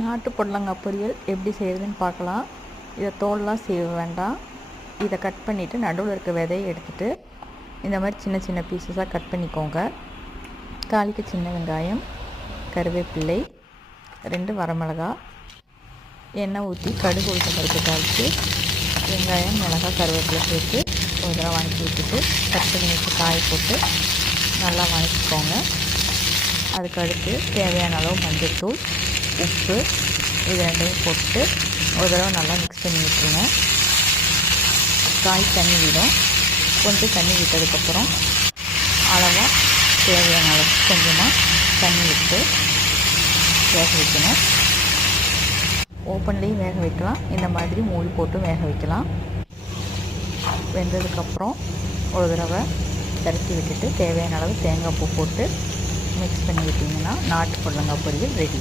நாட்டு புடலங்காய் பொரியல் எப்படி செய்கிறதுன்னு பார்க்கலாம். இதை தோல்லாம் சீவ வேண்டாம். இதை கட் பண்ணிவிட்டு நடுவில் இருக்க விதையை எடுத்துகிட்டு இந்த மாதிரி சின்ன சின்ன பீசஸாக கட் பண்ணிக்கோங்க. தாளிக்கு சின்ன வெங்காயம், கருவேப்பிள்ளை, 2 வரமிளகா, எண்ணெய் ஊற்றி கடுகு உளுத்தம் பருப்பு தாளித்து வெங்காயம், மிளகாய், கருவேப்பிலை சேர்த்து ஒரு தடவை வதக்கி விட்டுட்டு கட் பண்ணி வச்சு காய போட்டு நல்லா வதக்கிக்கோங்க. அதுக்கடுத்து தேவையான அளவு மஞ்சள்தூள், உப்பு இது ரெண்டையும் போட்டு ஒரு தடவை நல்லா மிக்ஸ் பண்ணி விட்டுருங்க. காய் தண்ணி விடும். கொஞ்சம் தண்ணி விட்டதுக்கப்புறம் அளவாக தேவையான அளவுக்கு கொஞ்சமாக தண்ணி விட்டு வேக வைக்கணும். ஓப்பன்லேயும் வேக வைக்கலாம், இந்த மாதிரி மூடி போட்டு வேக வைக்கலாம். வெந்ததுக்கப்புறம் ஒரு தடவை திரட்டி விட்டுட்டு தேவையான அளவு தேங்காய் பூ போட்டு மிக்ஸ் பண்ணி விட்டிங்கன்னா நாட்டு புடலங்காய் பொரியல் ரெடி.